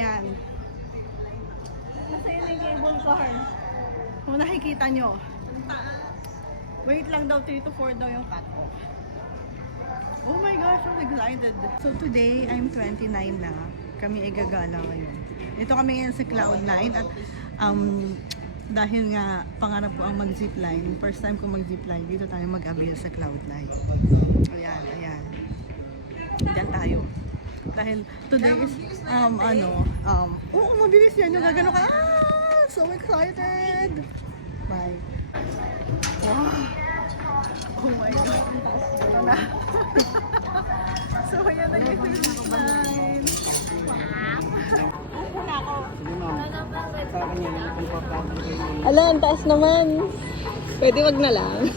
Ayan. Nasa yun yung cable car. Kung nakikita nyo. Wait lang daw, 3 to 4 daw yung cut-off. Oh my gosh, I'm excited. So today, I'm 29 na. Kami ay gagala ngayon. Ito kami ngayon sa Cloud9 at dahil nga pangarap ko ang mag-zipline, first time ko mag-zipline, dito tayo mag-avail sa Cloud9. Ayan, ayan. Diyan tayo. Dahil today is, mabilis yan. Yung gagano ka, so excited! Bye. Wow. Oh my God. Ito na. So, ayan na yung zipline. Ala, ang taas naman. Pwede wag na lang.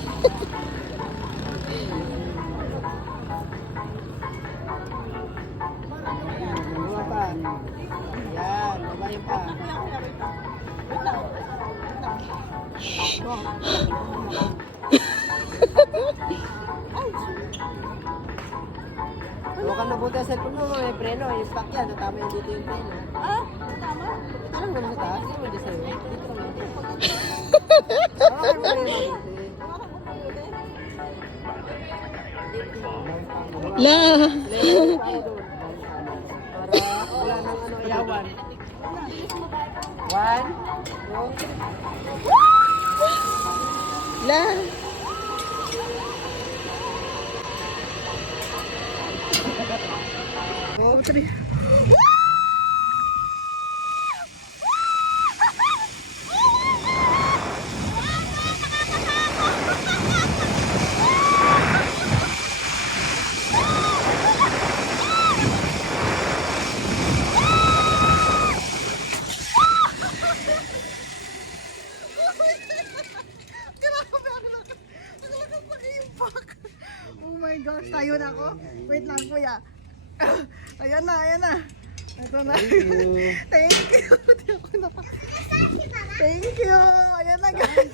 Yan, babay pa. Huwag ka nabuti sa cellphone mo, may preno, yung stock yan, natama yung dito yung preno. Ah, tama. Alam mo naman sa taas, hindi mo dito sa'yo. Dito ka lang. Hawakan mo rin ang La. para wala nang iyawan. 1, 2, La. Go, 3. Oh my gosh, tayo na ako. Wait lang kuya. Ayan na, ayan na. Ito na. Thank you. Thank you. Ayan na guys.